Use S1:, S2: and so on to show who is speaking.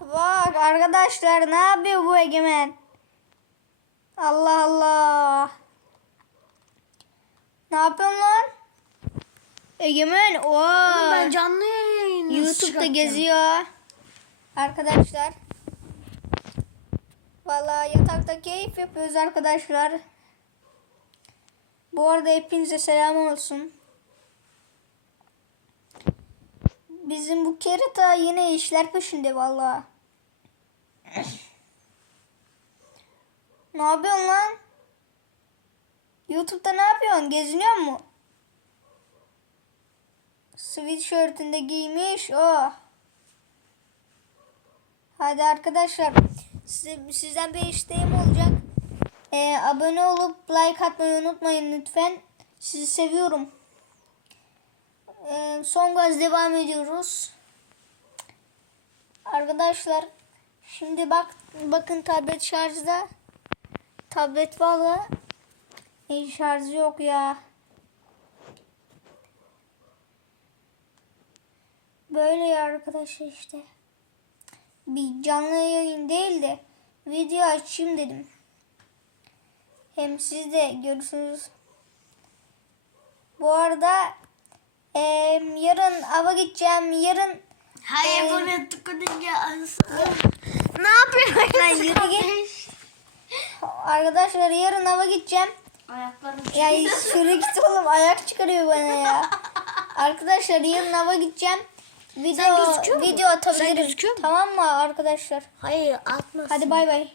S1: bak arkadaşlar ne yapıyor bu Egemen? Allah Allah. Ne yapıyorsun lan? Egemen o
S2: Ben canlı yayın
S1: YouTube'da geziyor. Arkadaşlar. Vallahi yatakta keyif yapıyoruz arkadaşlar. Bu arada hepinize selam olsun. Bizim bu kerata yine işler peşinde vallahi. ne yapıyorsun lan? YouTube'da ne yapıyorsun? Geziniyor mu? Sweatshirt'ünü de giymiş. Oh. Hadi arkadaşlar. Size, sizden bir isteğim olacak. Ee, abone olup like atmayı unutmayın lütfen. Sizi seviyorum. Ee, son gaz devam ediyoruz. Arkadaşlar şimdi bak bakın tablet şarjda. Tablet valla hiç şarjı yok ya. Böyle ya arkadaşlar işte. Bir canlı yayın değil de video açayım dedim. Hem siz de görürsünüz. Bu arada em, yarın ava gideceğim. Yarın
S2: Hayır
S1: Ee,
S2: bunu tıkınınca Ne yapıyorsun?
S1: Yürü. Arkadaşlar yarın ava gideceğim.
S2: Ayaklarım
S1: Ya şöyle git oğlum ayak çıkarıyor bana ya. Arkadaşlar yarın ava gideceğim. Video video atabilirim. Tamam mı arkadaşlar?
S2: Hayır atmasın.
S1: Hadi bay bay.